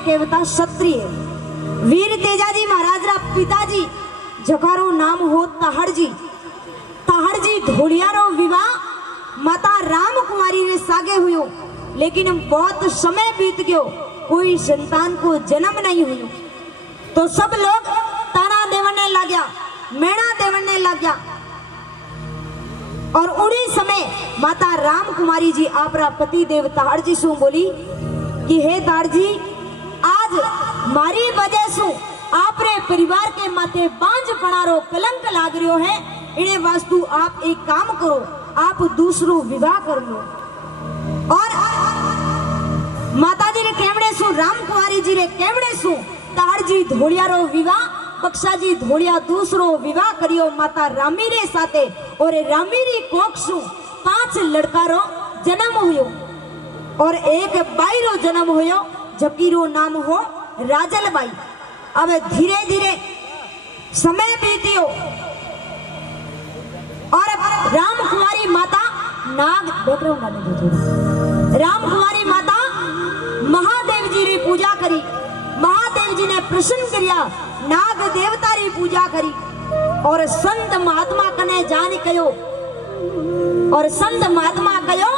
कहता क्षत्रिय वीर तेजाजी महाराज रा पिताजी जकारो नाम हो ताहड़जी धोलिया रो विवाह माता राम कुमारी रे सागे हुयो, लेकिन बहुत समय बीत गयो, कोई संतान को जन्म नहीं हुयो। तो सब लोग ताना देवने लग गया, मेणा देवने लग गया। और उड़ी समय माता राम कुमारी जी आपरा पति देव ताहड़ जी सु बोली कि हे ताहड़ जी, आज मारी वजह सु आपरे परिवार के माथे बांझ पणारो कलंक लाग रहो है। इने वास्तु आप एक काम करो, आप दूसरो विवाह कर लो। और माता जी रे केवड़े सु राम कुमारी जी रे केवड़े सु ताहड़ जी धोलिया रो विवाह बक्सा जी धोलिया दूसरो विवाह करियो माता रामी रे साथे। और रामी री कोख सु 5 लड़का रो जन्म हुयो और एक बाई रो जन्म हुयो, जकीरो नाम हो राजल बाई। अब धीरे धीरे समय बीतियो और राम कुमारी माता राम कुमारी माता महादेव जी री पूजा करी। महादेव जी ने प्रसन्न करिया, नाग देवता री पूजा करी और संत महात्मा कने जान कयो। और संत महात्मा कयो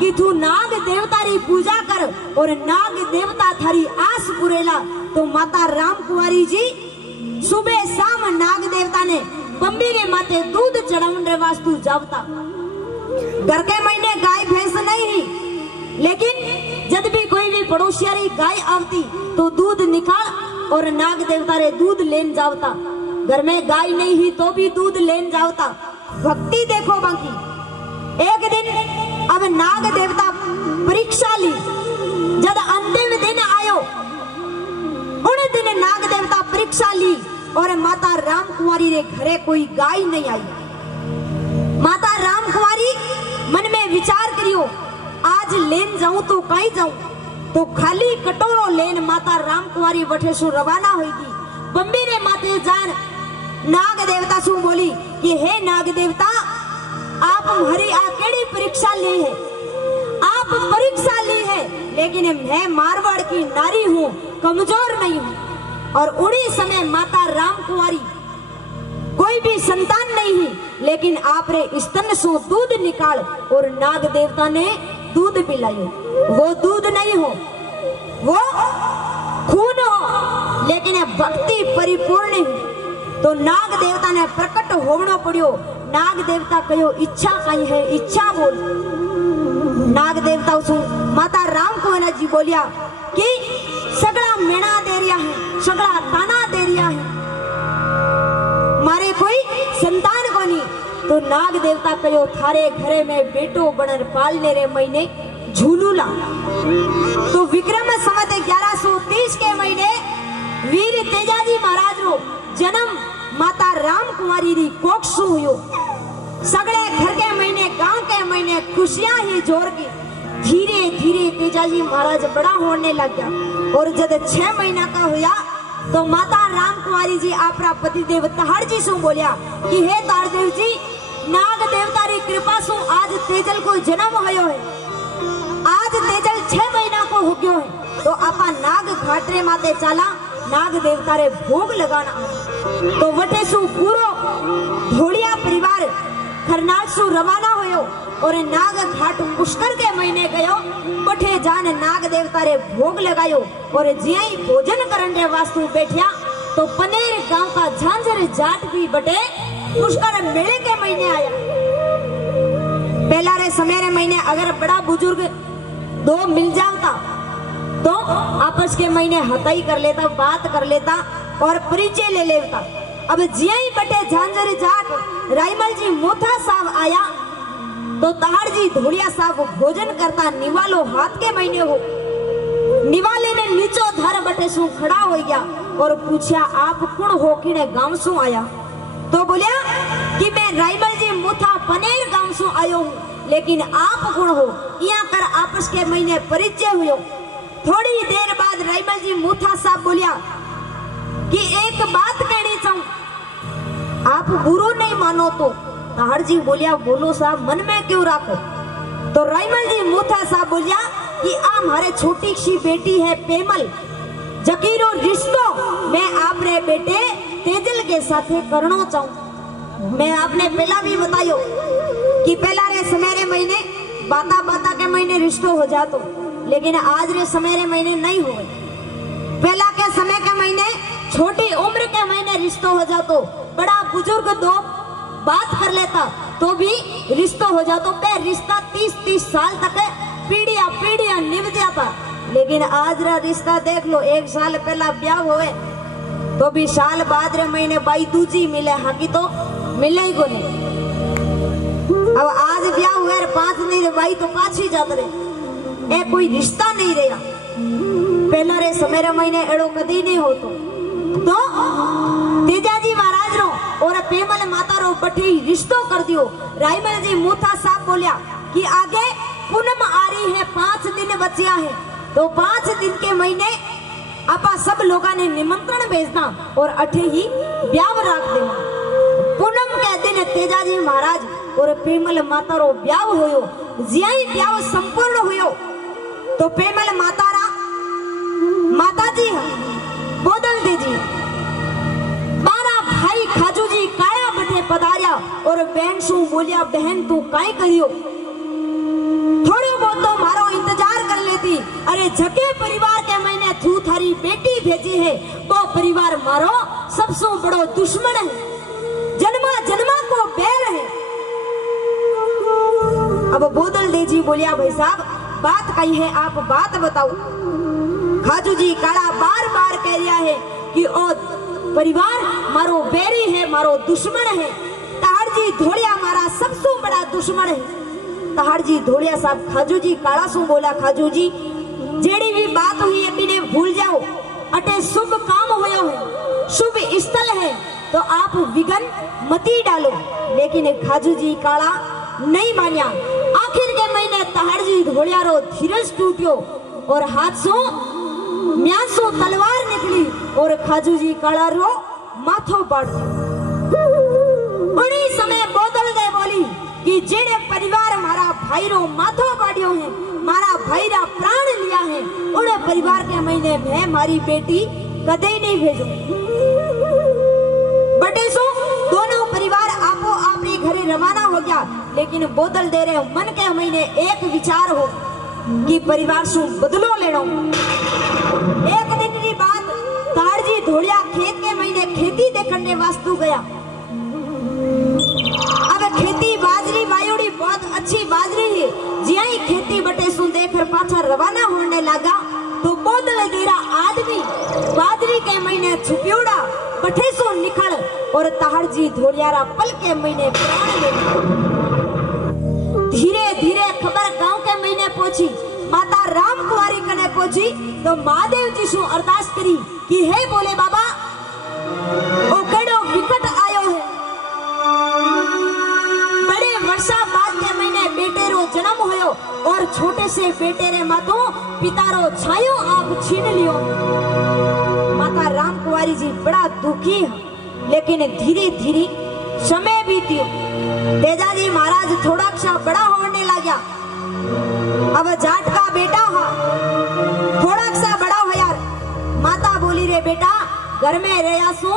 कि तू नाग देवता री पूजा कर और नाग देवता थारी आस पुरेला। तो माता राम कुमारी जी सुबह शाम नाग देवता ने बम्बी रे माथे दूध चढ़ाने वास्तु जावता। घर के महीने गाय भैंस नहीं ही, लेकिन जब भी कोई भी पड़ोसियारी गाय आवती तो दूध निकाल और नाग देवता रे दूध लेन जावता। घर में गाय नहीं ही तो भी दूध लेन जावता। भक्ति देखो बाकी। एक दिन अब नाग देवता परीक्षा ली, जब अंतिम दिन आयो उन दिन नाग देवता परीक्षा ली और माता राम कुमारी रे घरे कोई गाय नहीं आई। माता राम कुमारी मन में विचार करियो, आज लेन जाऊं तो कहीं जाऊं। तो खाली कटोरो लेन माता राम कुमारी वठे सु रवाना होगी। बम्बी रे माथे जान नाग देवता सु बोली कि हे नाग देवता, आप हमारी आकेड़ी परीक्षा ली है, आप परीक्षा ली है, लेकिन मैं मारवाड़ की नारी हूँ, कमजोर नहीं हूँ। और उड़ी समय माता राम कुमारी कोई भी संतान नहीं है, लेकिन आप रे स्तन सु दूध निकाल और नाग देवता ने दूध पिलायो। वो दूध नहीं हो, वो खून हो, लेकिन भक्ति परिपूर्ण है। तो नाग देवता ने प्रकट होवनो पड़ियो। नाग देवता कहो इच्छा कहीं है, इच्छा बोल। नाग देवता उसु माता राम कुमारी जी बोलिया कि सगड़ा मेणा दे रिया है, सगड़ा ताना दे रिया है, मारे कोई संतान को नहीं। तो नाग देवता कहो थारे घरे में बेटो बनर पालने रे महीने झूलू ला। तो विक्रम संवत 1130 के महीने वीर तेजाजी महाराज रो जन्म माता राम कुमारी री कोक्षु हुयो। सगड़े घर के महीने गांव के महीने खुशियां ही जोर की। धीरे धीरे तेजाजी महाराज बड़ा होने लग गया और जब 6 महीना का हुआ तो माता राम कुमारी जी आपरा पति देव ताहड़ जी सु बोलिया कि हे ताहड़ देव जी, नाग देवता री कृपा सु आज तेजल को जन्म होयो है। आज तेजल 6 महीना को हो गयो है। तो आपा नाग घाट रे माते चाला, नाग देवता रे भोग लगाना। तो वटे सु पूरो धोलिया परिवार खरनाल सु रवाना होयो और नाग घाट पुष्कर के महीने गयो। बठे जान नाग देवता रे भोग लगायो और जियाई भोजन करने वास्तु बैठिया तो पनेर गांव का झांझर जाट भी बटे पुष्कर मेले के महीने आया। पहला रे समय रे महीने अगर बड़ा बुजुर्ग 2 मिल जाता तो आपस के महीने हताई कर लेता, बात कर लेता और परिचय ले लेता। अब जियाई बटे झांझर जाट रायमल जी मोथा साहब आया तो ताहड़ जी धोलिया साहब भोजन करता निवालो हाथ के महीने हो। निवाले ने नीचो धर बटे सु खड़ा हो गया और पूछा आप कौन हो, किने गांव सु आया। तो बोलिया कि मैं रायमल जी मोथा पनेर गांव सु आयो हूँ, लेकिन आप कौन हो। यहाँ कर आपस के महीने परिचय हुयो। थोड़ी देर बाद रायमल जी मोथा साहब बोलिया कि एक बात कहनी चाहूं, आप बुरो नहीं मानो तो। ताहड़ जी बोलिया बोलो साहब, मन में क्यों राखो। तो रायमल जी मोथा साहब बोलिया कि आ हमारे छोटी सी बेटी है पेमल, जकीरो रिश्तो मैं आपने बेटे तेजल के साथ करना चाहूं। मैं आपने पहला भी बतायो कि पहला रे समेरे महीने बाता बाता के महीने रिश्तो हो जातो, लेकिन आज रे समेरे महीने नहीं हुए। पहला के समय के महीने छोटी उम्र के महीने रिश्तो हो जातो, बड़ा बुजुर्ग दो बात कर लेता तो भी रिश्तो हो जातो। पे रिश्ता 30-30 साल तक पीढ़ियां निभ जाता, लेकिन आज रा रिश्ता देख लो, 1 साल पहला ब्याह होवे तो भी साल बाद रे महीने बाई दूजी मिले, हाकी तो मिले ही को नहीं। अब आज ब्याह हुए 5 नहीं बाई तो 5 ही जात रहे, ए कोई रिश्ता नहीं रहा। पहला रे समेरे महीने एड़ो कदी नहीं होतो। तो तेजाजी महाराज रो और पेमल माता रो बठी रिश्तो कर दियो। रायमल जी मूथा साहब बोलिया कि आगे पूनम आ रही है, 5 दिन बचिया है, तो 5 दिन के महीने आपा सब लोगों ने निमंत्रण भेजना और अठे ही ब्याह रख देना। पूनम के दिन तेजाजी महाराज और पेमल माता रो ब्याह होयो। जिया ही ब्याह संपूर्ण होयो तो पेमल माता जी बोदल दीजी मारा भाई खाजू जी काया बठे पधारिया और बहन सु बोलिया, बहन तू काई करियो, थोड़ो बहुत तो मारो इंतजार कर लेती। अरे जके परिवार के मैंने तू थारी बेटी भेजी है, वो परिवार मारो सबसे बड़ो दुश्मन है, जन्मा जन्मा को बैर है। अब बोदल देजी बोलिया, भाई साहब बात कही है, आप बात बताओ। खाजू जी काला बार बार कह रहा है कि ओ परिवार मारो बैरी है, मारो दुश्मन है। ताहड़ जी धोलिया मारा सबसे बड़ा दुश्मन है। ताहड़ जी धोलिया साहब खाजू जी काला सु बोला, खाजू जी जेड़ी भी बात हुई अभी ने भूल जाओ, अटे शुभ काम होयो है, शुभ स्थल है, तो आप विघन मती डालो। लेकिन खाजू जी काला नहीं मानिया। आखिर के महीने ताहड़ जी धोलिया रो धीरज टूटियो और हाथ सो म्यासो तलवार निकली और खाजू जी काला रो माथो पाड़ दियो। उन्हीं समय बोतल दे बोली कि जेड़े परिवार मारा भाई रो माथो पाड़ियो है, मारा भाई रा प्राण लिया है, उन परिवार के महीने में मारी बेटी कदे नहीं भेजो। बटे सो दोनों परिवार आपो आपरी घरे रवाना हो गया, लेकिन बोतल दे रहे मन के महीने एक विचार हो कि परिवार सु बदलो लेनो। एक दिन की बात, ताड़जी धोलिया खेत के महीने खेती देखने वास्तु गया। अब खेती बाजरी वायुड़ी बहुत अच्छी बाजरी है। जिया ही खेती बटे सु देखकर पाछा रवाना होने लगा तो बोदल देरा आदमी बाजरी के महीने छुपियोड़ा बटे सु निकल और ताड़जी धोलियारा पल के महीने प्राण ले। धीरे धीरे खबर गांव के महीने पहुंची, माता राम कुमारी कने पहुंची तो महादेव जी सु अरदास करी कि हे बोले बाबा ओ केड़ो विकट आयो है। बड़े वर्षा बाद के महीने बेटे रो जन्म होयो और छोटे से बेटे रे मातो पिता रो छायो आप छीन लियो। माता राम कुमारी जी बड़ा दुखी है, लेकिन धीरे धीरे समय बीतियो। तेजाजी महाराज थोड़ा सा बड़ा होने लगा। अब जाट का बेटा हा थोड़ा सा बड़ा हो यार। माता बोली रे बेटा घर में रहा सू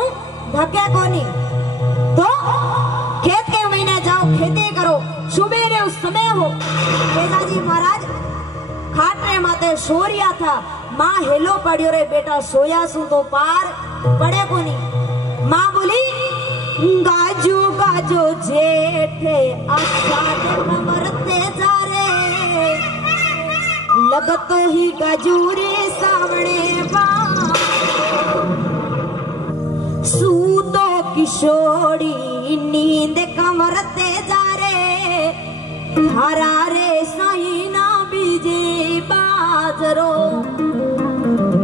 धके कोनी, तो खेत के महीने जाओ खेती करो, सुबह उस समय हो। तेजाजी महाराज खाट रे माते सो रिया था। माँ हेलो पड़ियो रे बेटा सोया सू तो पार पड़े कोनी। माँ बोली गाजू गाजो जेठे आषाढ़ कमरते जा रे, लगतो ही गजूरी सावणे बा, सूतो किशोरी नींद कमरते जा रे, धारा रे सही ना बीजे बाजरो।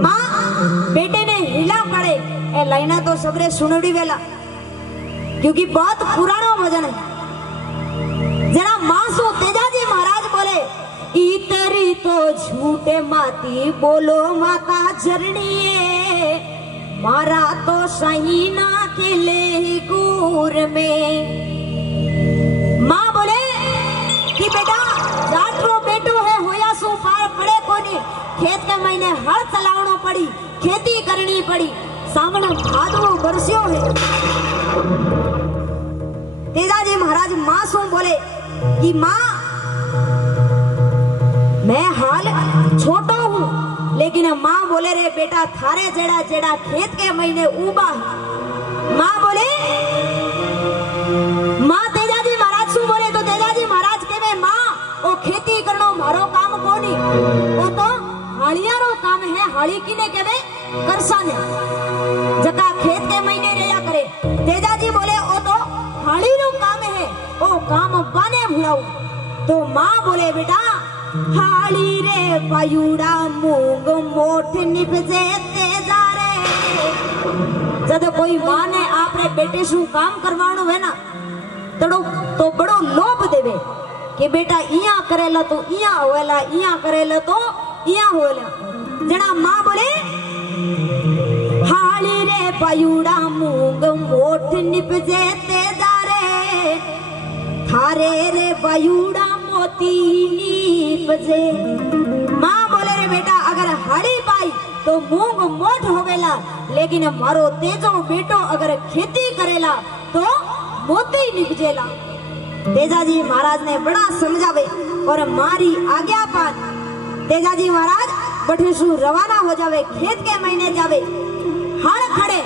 माँ बेटे ने हिला पड़े ए लाइना तो सबरे सुनड़ी वेला, क्योंकि बहुत पुराना भजन है। जरा मासो तेजाजी महाराज बोले इतरी तो झूठे माती बोलो माता झरणी, मारा तो सही ना खेले गुर में। माँ बोले कि बेटा जाट रो बेटो है होया सो पार पड़े कोनी। ने खेत के महीने हल चलावनो पड़ी, खेती करनी पड़ी, सामने भादो बरस्यो है। तेजाजी महाराज मां सो बोले कि मां मैं हाल छोटो हूं, लेकिन मां बोले रे बेटा थारे जेड़ा जेड़ा खेत के महीने उबा है। मां बोले मां तेजाजी महाराज सु बोले तो तेजाजी महाराज केवे मां ओ खेती करनो मारो काम कोनी, ओ तो हालियारो काम है। हाली किने केवे करसा ने जका खेत के महीने रेया करे। तेजाजी बोले ओ तो हाली रो काम है, ओ काम बाने भुलाऊ। तो मां बोले बेटा हाली रे पायुड़ा मूंग मोठ निपजे तेजा रे। जब कोई मां ने आपरे बेटे सु काम करवाणो है ना तो बड़ो लोभ देवे कि बेटा इया करेला तो इया होएला, इया करेला तो इया होएला। जना मां बोले हाली रे पायुड़ा मूंग मोठ निपजे तेजा रे, थारे रे पायुड़ा मोती नीपजे। मां बोले रे बेटा अगर हाड़ी पाई तो मूंग मोठ होवेला, लेकिन मारो तेजो बेटो अगर खेती करेला तो मोती निपजेला। तेजाजी महाराज ने बड़ा समझावे और मारी आज्ञा पान तेजाजी महाराज बठेसु रवाना हो जावे, खेत के महीने जावे। हड़ खड़े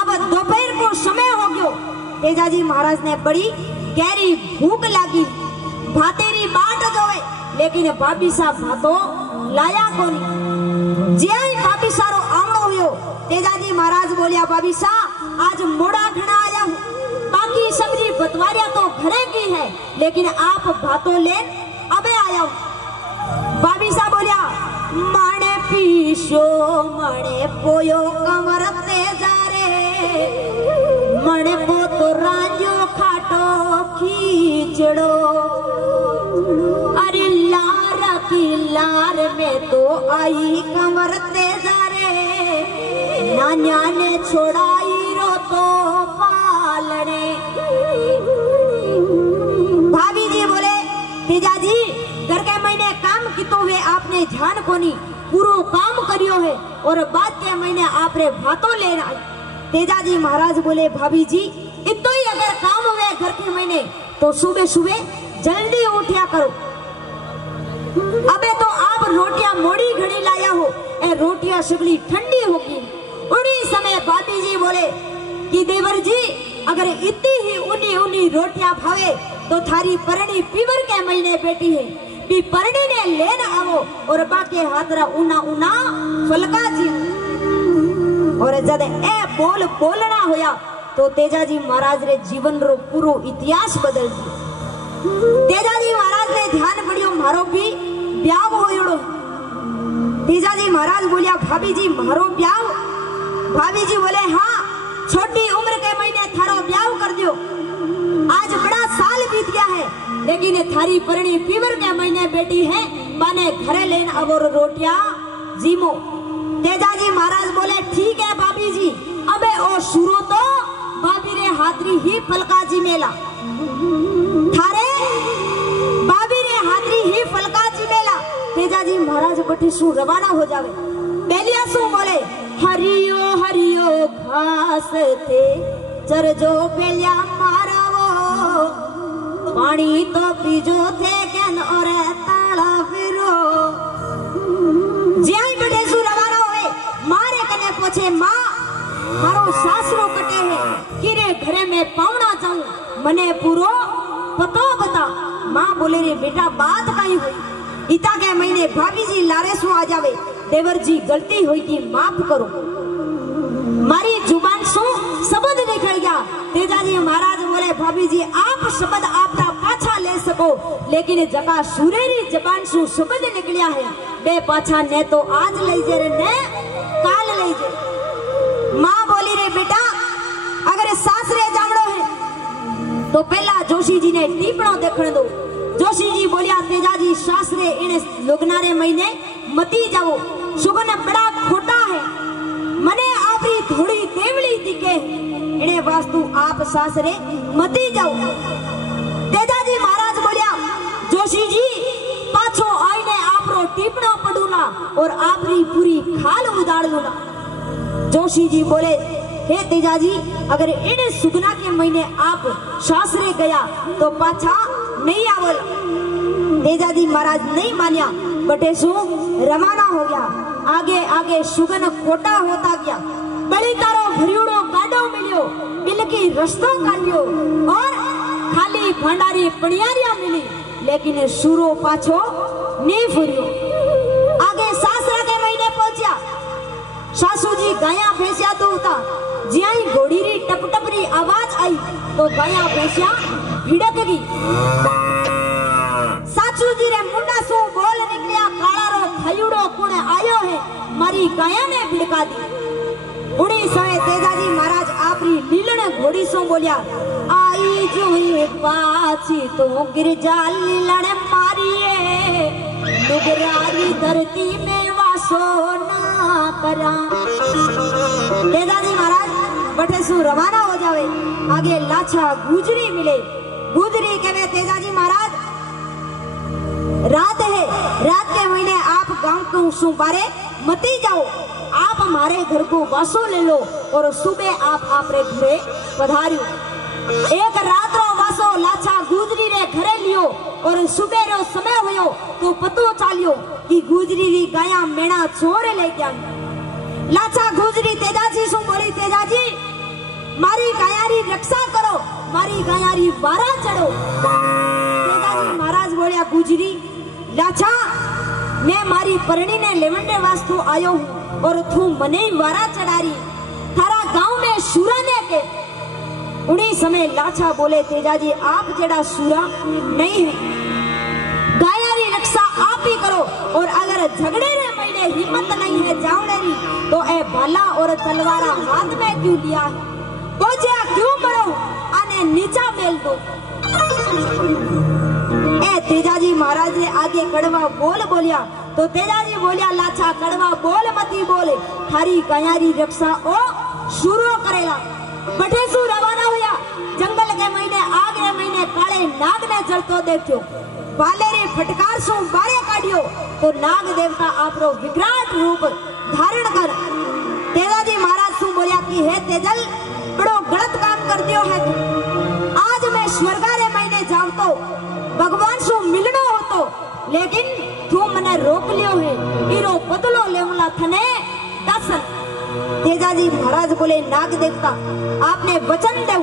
अब दोपहर को समय हो गयो। तेजाजी महाराज ने बड़ी गहरी भूख लागी, भातेरी बाट जोवे, लेकिन भाभी सा भातो लाया कोनी। जे भाभी सारो आवणो हुयो तेजाजी महाराज बोलिया भाभी सा आज मोड़ा घना आया हूं, बाकी सब्जी बतवारिया तो घरे की है, लेकिन आप भातो लेन अबे आया हूं। भाभी सा बोलिया माने पीशो मणे पोयो कमर तेजा रे, मणे पो तो रांजो खाटो खींचड़ो, अरे लार की लार में तो आई कमर तेजा रे, नान्या ने छोड़ाई रो तो पालने। भाभी जी बोले तेजाजी घर के महीने काम कितो हुए आपने ध्यान कोनी, पूरो काम करियो है और बाद के महीने आपरे भातो लेना। तेजाजी महाराज बोले भाभी जी इतो ही अगर काम हुए घर के महीने तो सुबह सुबह जल्दी उठा करो। अबे तो आप रोटियां मोड़ी घड़ी लाया हो, ए रोटियां सगली ठंडी होगी। उन्हीं समय भाभी जी बोले कि देवर जी अगर इतनी ही उन्हीं उन्हीं रोटियां भावे तो थारी परणी पीवर के महीने बेटी है, भी परणी ने लेन आवो और बाके हाथरा उना उना फलका जी। और जद ए बोल बोलना होया तो तेजाजी महाराज रे जीवन रो पूरो इतिहास बदल दियो। तेजाजी महाराज ने ध्यान पड़ियो मारो भी ब्याह होयड़ो। तेजाजी महाराज बोलिया भाभी जी मारो ब्याह। भाभी जी बोले हाँ छोटी उम्र के महीने थारो ब्याह कर दियो, आज बड़ा साल बीत गया है, लेकिन थारी परणी पीवर के महीने बेटी है, बने घरे लेन अबोर रोटियां जीमो। तेजाजी महाराज बोले ठीक है भाभी जी, अबे ओ शुरू तो भाभी रे हाथरी ही फलका जी मेला, थारे भाभी रे हाथरी ही फलका जी मेला। तेजाजी महाराज बठी सु रवाना हो जावे। बेलिया सु बोले हरियो हरियो घास थे चरजो बेलिया मारावो, पानी तो पीजो थे कैन और ताला फिरो। ज्याई बठे सु रवाना होवे मारे कने पूछे मां मारो सासरो कटे है किरे घरे में पावना जाऊं, मने पूरो पतो बता। मां बोले रे बेटा बात काई हुई, इता के महीने भाभी जी लारे सु आ जावे, देवर जी गलती हुई की माफ करो, मारी जुबान सु शब्द निकल गया। तेजाजी महाराज बोले भाभी जी आप शब्द आपका पाछा ले सको, लेकिन जका सुरेरी जबान सु शब्द निकलिया है बे पाछा ने तो आज ले जे ने काल ले जे। मां बोली रे बेटा अगर सासरे जावड़ो है तो पहला जोशी जी ने टीपणो देखण दो। जोशी जी बोलिया तेजाजी सासरे इने लोगनारे महीने मती जाओ, सुगन बड़ा खोटा है, मने आपरी थोड़ी देवली दिखे, इने वास्तु आप सासरे मती जाओ। तेजाजी महाराज बोलिया जोशी जी पाछो आईने आपरो टीपणो पड़ूला और आपरी पूरी खाल उदाड़ दूंगा। जोशी जी बोले, हे तेजाजी, अगर इन सुगना के महीने आप सासरे गया तो पाछा नहीं आवल। तेजाजी महाराज नहीं मानिया, बटेसु रवाना हो गया। आगे आगे सुगन खोटा होता गया। बड़ी तारो भरियोड़ो गाडो मिलियो, बिलकी रस्तो काटियो और खाली भंडारी पणियारिया मिली, लेकिन सूरो पाछो नहीं फुरियो। आगे सासरा के महीने पहुंचा। सासू जी गाया भैंसिया तो होता, ज्यां ही घोड़ी री टप टप री आवाज आई तो गाया भैंसिया भिड़क गई। सासू जी रे मुंडा सु बोल निकलिया, काला रो खयुड़ो कुण आयो है, मारी गाया ने भिड़का दी। उड़ी समय तेजाजी महाराज आपरी लीलण घोड़ी सो बोलिया, आई जोई पाछी तो गिरजा लीलण मारिए, डुगरारी धरती में वासो ना करा। तेजाजी महाराज बटेसु रवाना हो जावे। आगे लाछा गुजरी मिले। गुजरी कहवे, तेजाजी महाराज रात है, रात के महीने आप गांव को सु बारे मती जाओ, आप हमारे घर को वासो ले लो और सुबह आप आपरे घरे पधारियो। एक रात रो वासो लाछा गुजरी रे घरे लियो और सुबह रो समय होयो तो पतो चालियो कि गुजरी री गाया मेणा चोर ले गया। लाछा गुजरी तेजाजी सु बोली, तेजाजी मारी गाया री रक्षा करो, मारी गाया री वारा चढ़ो। तेजाजी महाराज बोलिया, गुजरी लाछा, मैं मारी परणी ने लेवंडे वास्तु आयो हूँ और तू मने वारा चढ़ारी, थारा गांव में सूरा ने के। उन्हीं समय लाछा बोले, तेजाजी आप जेड़ा सूरा नहीं है, गाया री रक्षा आप ही करो, और अगर झगड़े रे महीने हिम्मत नहीं है जावड़े री तो ए भाला और तलवारा हाथ में क्यों लिया है, बोझा क्यों मरो, आने नीचा मेल दो। ए तेजाजी महाराज ने आगे कड़वा बोल बोलिया तो तेजाजी बोलिया, लाछा कड़वा बोल मती बोले, थारी गाया री रक्षा ओ शुरू करेला। बटेसु रवाना हुआ। जंगल के महीने आगे महीने काले नाग ने जलतो देखियो, बाले रे फटकार सु बारे काढ़ियो तो नाग देवता आपरो विकराट रूप धारण कर तेजाजी महाराज सु बोलिया कि हे तेजल, बड़ो गलत काम कर दियो है तू। आज मैं स्वर्गा रे महीने जाऊं तो भगवान सु मिलनो होतो, लेकिन तू मने रोक लियो है, इरो बदलो लेवला थने दसन। तेजाजी महाराज बोले, नाग देवता आपने वचन देऊ,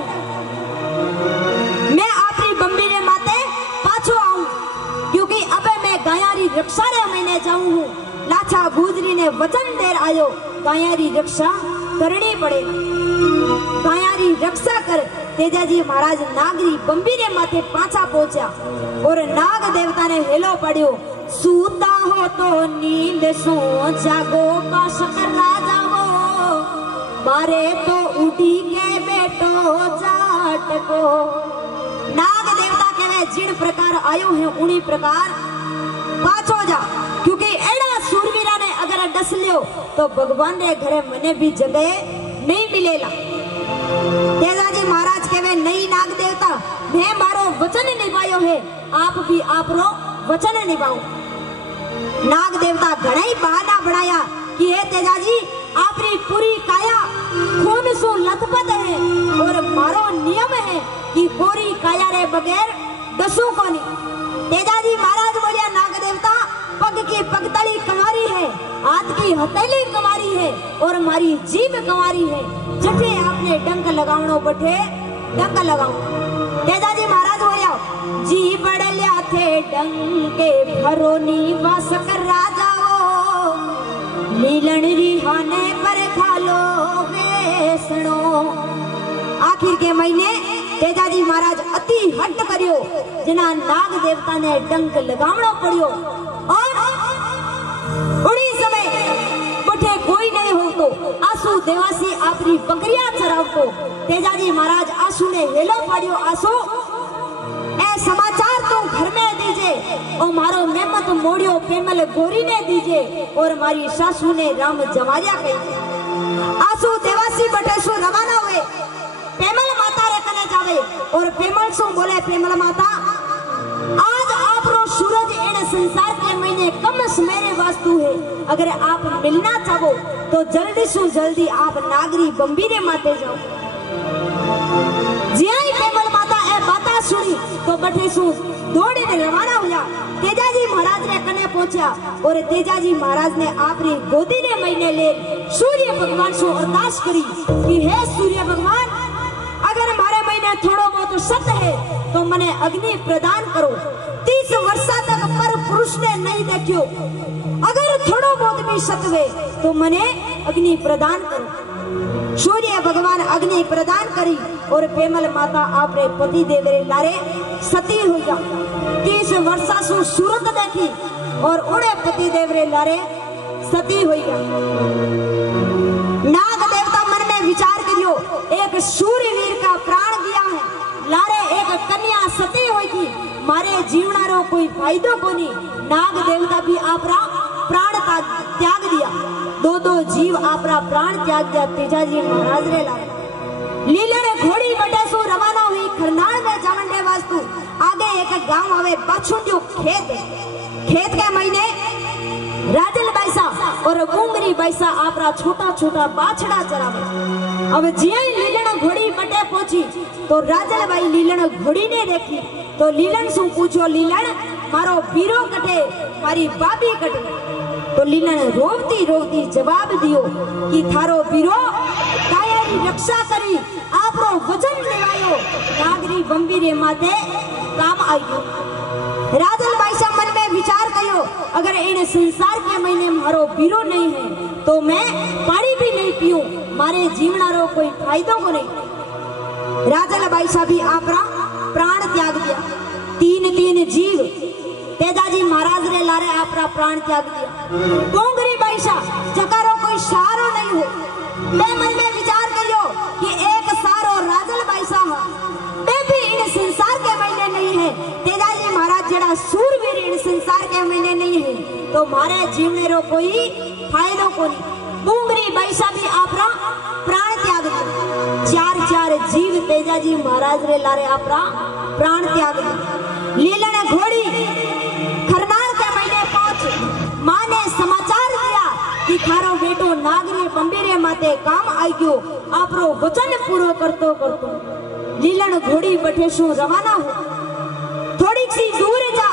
मैं आपरी बम्बी रे माते पाछो आऊं, क्योंकि अबे मैं गाया री रक्षा रे महीने जाऊं हूं। लाछा गुजरी ने वचन देर आयो, गाया री रक्षा करनी पड़े, गाया री रक्षा कर। तेजाजी महाराज नागरी बम्बी रे माथे पाछा पहुंचा और नाग देवता ने हेलो पड़ियो, सूता हो तो नींद सो जागो, पास कर राजा वो बारे तो उठी के बेटो जाट को। नाग देवता कहवे, जिन प्रकार आयो है उन्हीं प्रकार पाछो जा, क्योंकि एड़ा सूरवीरा ने अगर डस लियो तो भगवान रे घरे मने भी जगह नहीं मिलेला। तेजाजी महाराज कहवे, नहीं नाग देवता, मैं मारो वचन निभायो है, आप भी आपरो वचन निभाओ। नाग देवता घणा ही बहाना बनाया कि हे तेजाजी, आपरी पूरी काया खून सु लथपथ है और मारो नियम है कि पूरी काया रे बगैर दसू कोनी। तेजाजी महाराज बोलिया, नाग देवता, पग की पगतली कमारी है, हाथ की हथेली कमारी है और मारी जीभ कमारी है, जठे आपने डंक लगावणो बठे डंक लगाओ। तेजाजी महाराज बोलिया, जी बड़लिया थे डंके भरोनी वास कर राजाओ, नीलण रिहाने पर खालो बेसणो। आखिर के महीने तेजाजी महाराज अति हट करियो, जना नाग देवता ने डंक लगावणो पड़ियो और उड़ी समय बठे कोई नहीं हो तो आसू देवासी आपरी बकरियां चरावतो। तेजाजी महाराज आसू ने हेलो पाड़ियो, आसू ए समाचार तू घर में दीजे और मारो मेहमत मोड़ियो पेमल गोरी ने दीजे और मारी सासू ने राम जमारिया कही। आसू देवासी बटेसु रवाना हुए, पेमल माता रे कने जावे और पेमल सु बोले, पेमल माता, आज आपरो सूरज इन संसार के महीने कम मेरे वास्तु है। अगर आप मिलना चाहो तो जल्दी से जल्दी आप नागरी बंबीरे माते जाओ। जियाई पेमल माता ए बाता सुनी तो बठे सु दौड़े ने रवाना हुआ। तेजाजी महाराज ने कने पहुंचा और तेजाजी महाराज ने आपरी गोदी ने महीने ले सूर्य भगवान से अरदास करी कि हे सूर्य भगवान, अगर हमारे महीने थोड़ो बहुत सत्य है तो मने अग्नि प्रदान करो। 30 वर्ष तक पर पुरुष ने नहीं देखियो, अगर थोड़ो बहुत भी सत्य है तो मने अग्नि प्रदान करो। सूर्य भगवान अग्नि प्रदान करी और पेमल माता आपरे पति देवरे लारे सती हो गया। 30 वर्षा सु सूरत देखी और उड़े पति देवरे लारे सती हो गया। नाग देवता मन में विचार करियो, एक सूर्यवीर का प्राण गया है, लारे एक कन्या सती होगी, मारे जीवनारो कोई फायदो कोनी। नाग देवता भी आपरा प्राण त्याग दिया, दो जीव आपरा प्राण त्याग दिया। तेजाजी महाराज रे लारे लीला ने घोड़ी बटे सो रवाना हुई खरनाल में जावंडे वास्तु। आगे एक गांव आवे बाछुंडियो खेत, खेत के महीने राजल बैसा और मुंगरी बैसा आपरा छोटा छोटा बाछड़ा चरावे। अब जिया लीलन घोड़ी बटे पहुंची तो राजल भाई लीलन घोड़ी ने देखी तो लीलन सु पूछो, लीलन मारो बीरो कटे, मारी बाबी कटे। तो लीलन रोवती रोवती जवाब दियो कि थारो बीरो कायारी रक्षा करी, आपरो वजन लेवायो, नागरी बंबीरे माते काम आयो। राजल बाईसा मन में विचार करो, अगर इन संसार के महीने मारो बीरो नहीं है तो मैं पानी भी नहीं पीऊं, मारे जीवनारो कोई फायदो को नहीं। राजल बाईसा भी आपरा प्राण त्याग दिया। 3 जीव तेजाजी महाराज रे लारे आपरा प्राण त्याग दिया। डोंगरी बाईसा जकारो कोई सहारो नहीं हो। मैं मन में विचार करियो कि एक सारो राजल बाईसा मैं भी इन संसार के महीने नहीं है। तेजाजी महाराज जड़ा सूरवीर इन संसार के महीने नहीं है तो मारे जीवने रो कोई फायदो को नहीं। डोंगरी बाईसा भी आपरा प्राण त्याग दिया। 4 जीव तेजाजी महाराज रे लारे आपरा प्राण त्याग दिया। लीला ने घोड़ी खरनाल के महीने पहुंच मां ने समाचार दिया कि थारो बेटो नागरी बंबीरे माते काम आई गयो, आपरो वचन पूरो करतो करतो लीलन घोड़ी बठे सु रवाना हो। थोड़ी सी दूर जा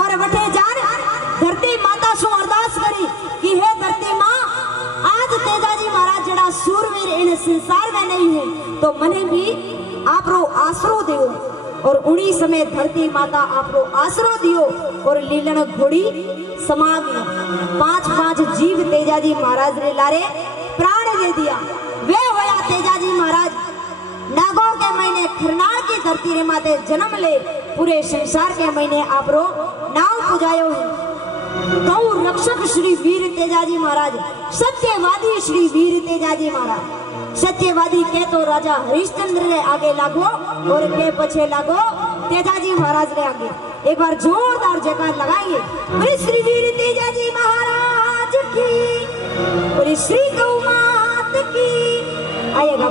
और बठे जान धरती माता सु अरदास करी कि हे धरती मां, आज तेजाजी महाराज जड़ा सूरवीर इन संसार में नहीं है तो मने भी आपरो आसरो देओ। और उन्हीं समय धरती माता आपको आसरो दियो और लीलन घोड़ी समा गई। 5 जीव तेजाजी महाराज रे लारे प्राण दे दिया। वे होया तेजाजी महाराज नागौर के महीने खरनाल की धरती रे माते जन्म ले, पूरे संसार के महीने आपरो नाम पुजायो है। तो रक्षक श्री वीर तेजाजी महाराज, सत्यवादी श्री वीर तेजाजी महाराज। सत्यवादी के तो राजा हरिश्चंद्र रे आगे लागो और के पीछे लागो तेजाजी महाराज रे आगे। एक बार जोरदार जयकार लगाएंगे, बोले श्री वीर तेजाजी महाराज की, बोले श्री गौ माता की। आइएगा।